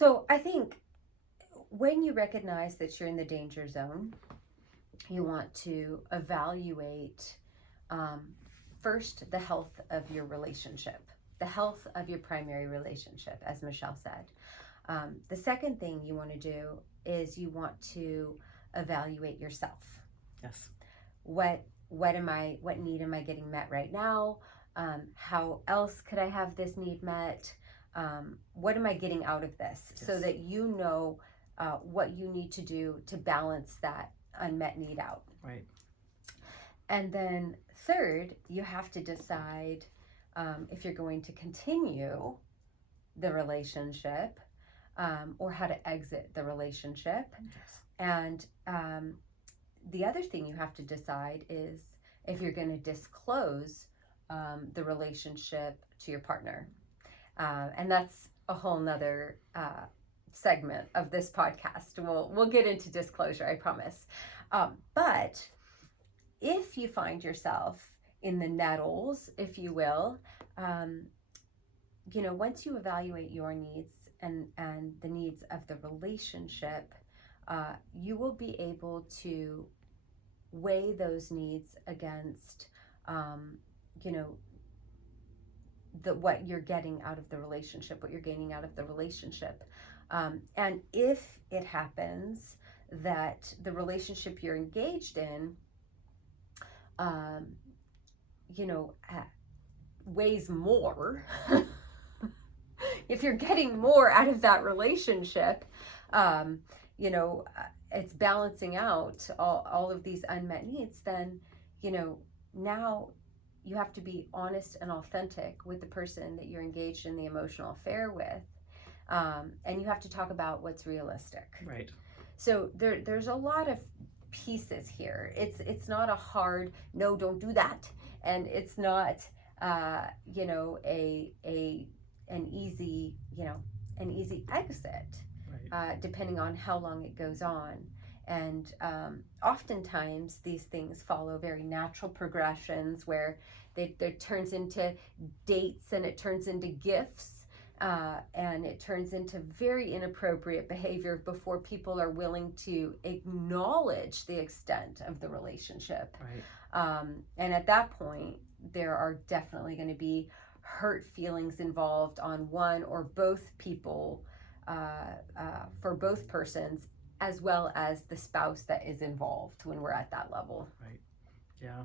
So I think when you recognize that you're in the danger zone, you want to evaluate first the health of your relationship, the health of your primary relationship, as Michelle said. The second thing you want to do is you want to evaluate yourself. Yes. What need am I getting met right now? How else could I have this need met? What am I getting out of this? Yes. So that you know what you need to do to balance that unmet need out. Right. And then third, you have to decide if you're going to continue the relationship or how to exit the relationship. Yes. And the other thing you have to decide is if you're going to disclose the relationship to your partner. And that's a whole nother segment of this podcast. We'll get into disclosure, I promise. But if you find yourself in the nettles, if you will, once you evaluate your needs and the needs of the relationship, you will be able to weigh those needs against, what you're getting out of the relationship, what you're gaining out of the relationship. And if it happens that the relationship you're engaged in, weighs more, if you're getting more out of that relationship, it's balancing out all of these unmet needs, then, now you have to be honest and authentic with the person that you're engaged in the emotional affair with. And you have to talk about what's realistic. Right. So there's a lot of pieces here. It's not a hard, no, don't do that. And it's not, an easy exit, right. Depending on how long it goes on. And oftentimes these things follow very natural progressions where it turns into dates and it turns into gifts and it turns into very inappropriate behavior before people are willing to acknowledge the extent of the relationship. Right. And at that point, there are definitely going to be hurt feelings involved on one or both people, for both persons, as well as the spouse that is involved when we're at that level. Right. Yeah.